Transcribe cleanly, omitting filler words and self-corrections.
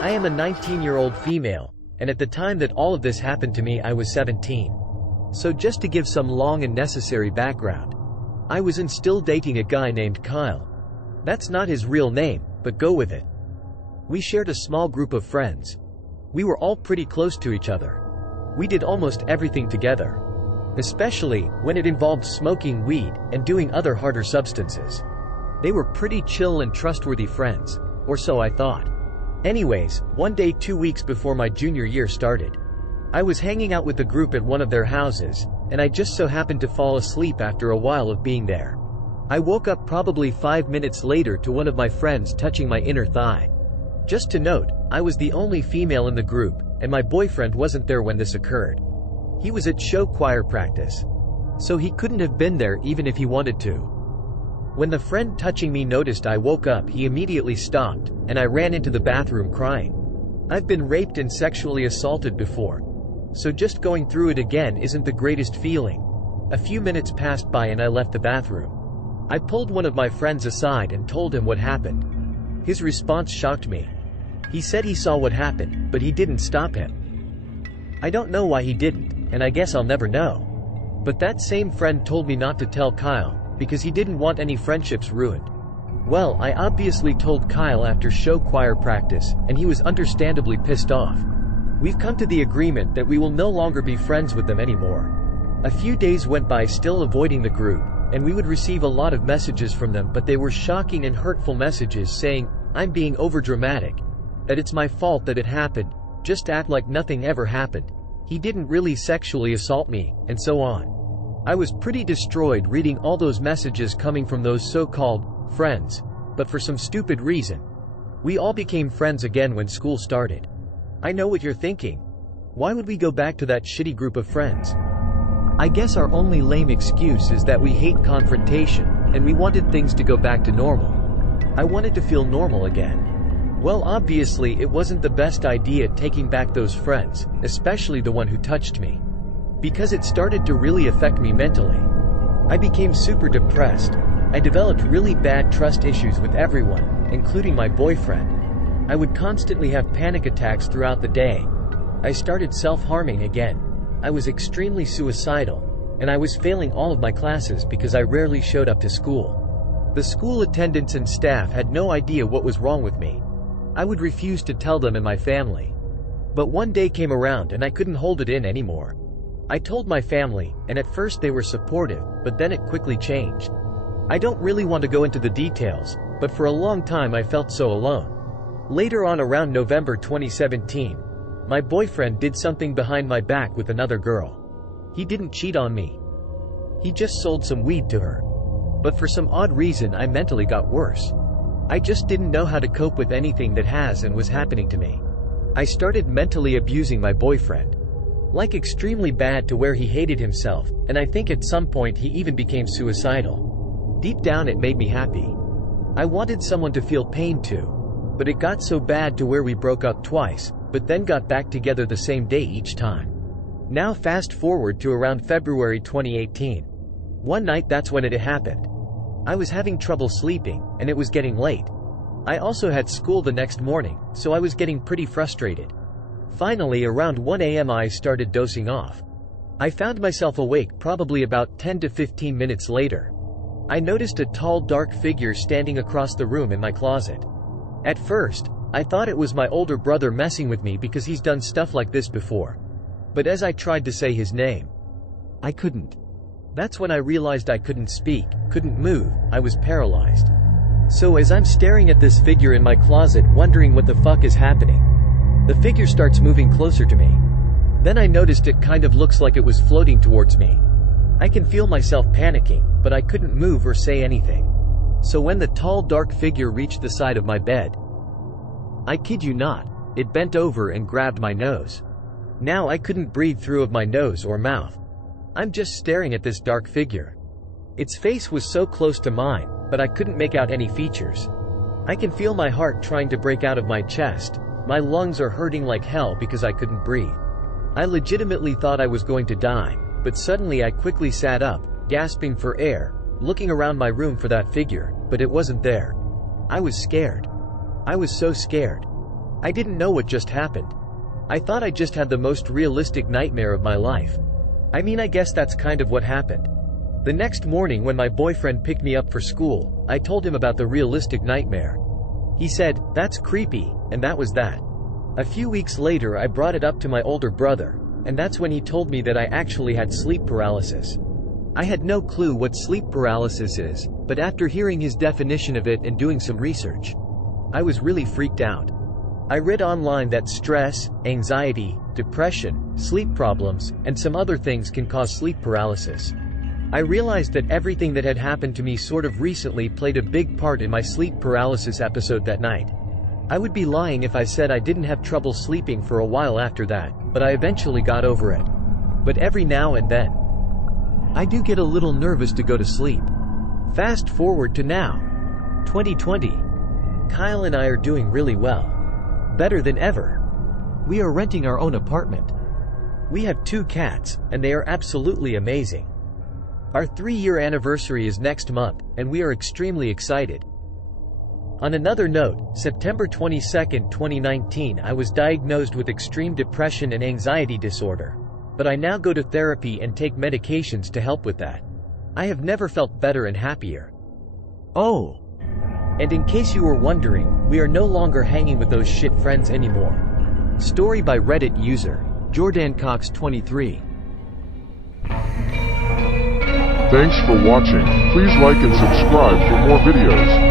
I am a 19-year-old female, and at the time that all of this happened to me I was 17. So just to give some long and necessary background, I was still dating a guy named Kyle. That's not his real name, but go with it. We shared a small group of friends. We were all pretty close to each other. We did almost everything together, especially when it involved smoking weed and doing other harder substances. They were pretty chill and trustworthy friends, or so I thought. Anyways, one day 2 weeks before my junior year started, I was hanging out with the group at one of their houses, and I just so happened to fall asleep after a while of being there. I woke up probably 5 minutes later to one of my friends touching my inner thigh. Just to note, I was the only female in the group, and my boyfriend wasn't there when this occurred. He was at show choir practice, so he couldn't have been there even if he wanted to. When the friend touching me noticed I woke up, he immediately stopped, and I ran into the bathroom crying. I've been raped and sexually assaulted before, so just going through it again isn't the greatest feeling. A few minutes passed by and I left the bathroom. I pulled one of my friends aside and told him what happened. His response shocked me. He said he saw what happened, but he didn't stop him. I don't know why he didn't, and I guess I'll never know. But that same friend told me not to tell Kyle, because he didn't want any friendships ruined. Well, I obviously told Kyle after show choir practice, and he was understandably pissed off. We've come to the agreement that we will no longer be friends with them anymore. A few days went by still avoiding the group, and we would receive a lot of messages from them, but they were shocking and hurtful messages saying, I'm being overdramatic, that it's my fault that it happened, just act like nothing ever happened, he didn't really sexually assault me, and so on. I was pretty destroyed reading all those messages coming from those so-called friends, but for some stupid reason, we all became friends again when school started. I know what you're thinking. Why would we go back to that shitty group of friends? I guess our only lame excuse is that we hate confrontation, and we wanted things to go back to normal. I wanted to feel normal again. Well, obviously it wasn't the best idea taking back those friends, especially the one who touched me, because it started to really affect me mentally. I became super depressed. I developed really bad trust issues with everyone, including my boyfriend. I would constantly have panic attacks throughout the day. I started self-harming again. I was extremely suicidal, and I was failing all of my classes because I rarely showed up to school. The school attendants and staff had no idea what was wrong with me. I would refuse to tell them and my family. But one day came around and I couldn't hold it in anymore. I told my family, and at first they were supportive, but then it quickly changed. I don't really want to go into the details, but for a long time I felt so alone. Later on, around November 2017, my boyfriend did something behind my back with another girl. He didn't cheat on me. He just sold some weed to her. But for some odd reason I mentally got worse. I just didn't know how to cope with anything that has and was happening to me. I started mentally abusing my boyfriend. Like extremely bad to where he hated himself, and I think at some point he even became suicidal. Deep down it made me happy. I wanted someone to feel pain too. But it got so bad to where we broke up twice, but then got back together the same day each time. Now fast forward to around February 2018. One night, that's when it happened. I was having trouble sleeping, and it was getting late. I also had school the next morning, so I was getting pretty frustrated. Finally, around 1 a.m. I started dozing off. I found myself awake probably about 10 to 15 minutes later. I noticed a tall, dark figure standing across the room in my closet. At first, I thought it was my older brother messing with me because he's done stuff like this before. But as I tried to say his name, I couldn't. That's when I realized I couldn't speak, couldn't move, I was paralyzed. So as I'm staring at this figure in my closet wondering what the fuck is happening, the figure starts moving closer to me. Then I noticed it kind of looks like it was floating towards me. I can feel myself panicking, but I couldn't move or say anything. So when the tall dark figure reached the side of my bed, I kid you not, it bent over and grabbed my nose. Now I couldn't breathe through of my nose or mouth. I'm just staring at this dark figure. Its face was so close to mine, but I couldn't make out any features. I can feel my heart trying to break out of my chest. My lungs are hurting like hell because I couldn't breathe. I legitimately thought I was going to die, but suddenly I quickly sat up, gasping for air, looking around my room for that figure, but it wasn't there. I was scared. I was so scared. I didn't know what just happened. I thought I just had the most realistic nightmare of my life. I mean, I guess that's kind of what happened. The next morning when my boyfriend picked me up for school, I told him about the realistic nightmare. He said, "That's creepy," and that was that. A few weeks later I brought it up to my older brother, and that's when he told me that I actually had sleep paralysis. I had no clue what sleep paralysis is, but after hearing his definition of it and doing some research, I was really freaked out. I read online that stress, anxiety, depression, sleep problems, and some other things can cause sleep paralysis. I realized that everything that had happened to me sort of recently played a big part in my sleep paralysis episode that night. I would be lying if I said I didn't have trouble sleeping for a while after that, but I eventually got over it. But every now and then, I do get a little nervous to go to sleep. Fast forward to now, 2020. Kyle and I are doing really well. Better than ever. We are renting our own apartment. We have 2 cats, and they are absolutely amazing. Our 3-year anniversary is next month, and we are extremely excited. On another note, September 22, 2019, I was diagnosed with extreme depression and anxiety disorder. But I now go to therapy and take medications to help with that. I have never felt better and happier. Oh! And in case you were wondering, we are no longer hanging with those shit friends anymore. Story by Reddit user, Jordan Cox 23. Thanks for watching. Please like and subscribe for more videos.